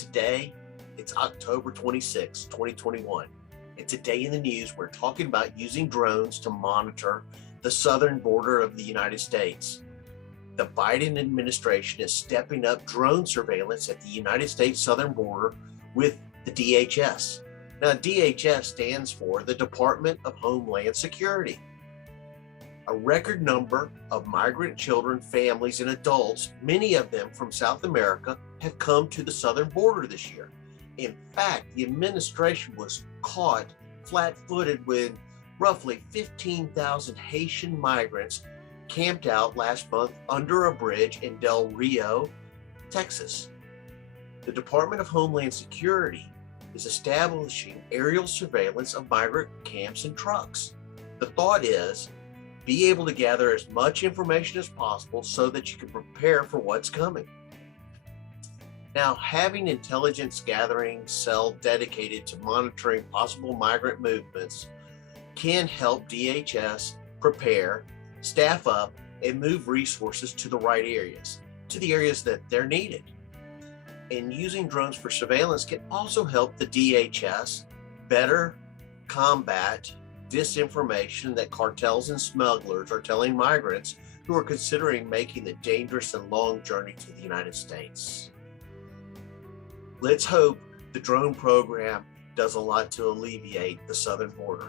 Today, it's October 26, 2021. And today in the news, we're talking about using drones to monitor the southern border of the United States. The Biden administration is stepping up drone surveillance at the United States southern border with the DHS. Now, DHS stands for the Department of Homeland Security. A record number of migrant children, families, and adults, many of them from South America, have come to the southern border this year. In fact, the administration was caught flat-footed when roughly 15,000 Haitian migrants camped out last month under a bridge in Del Rio, Texas. The Department of Homeland Security is establishing aerial surveillance of migrant camps and trucks. The thought is, be able to gather as much information as possible so that you can prepare for what's coming. Now, having intelligence gathering cell dedicated to monitoring possible migrant movements can help DHS prepare, staff up, and move resources to the right areas, to the areas that they're needed. And using drones for surveillance can also help the DHS better combat disinformation that cartels and smugglers are telling migrants who are considering making the dangerous and long journey to the United States. Let's hope the drone program does a lot to alleviate the southern border.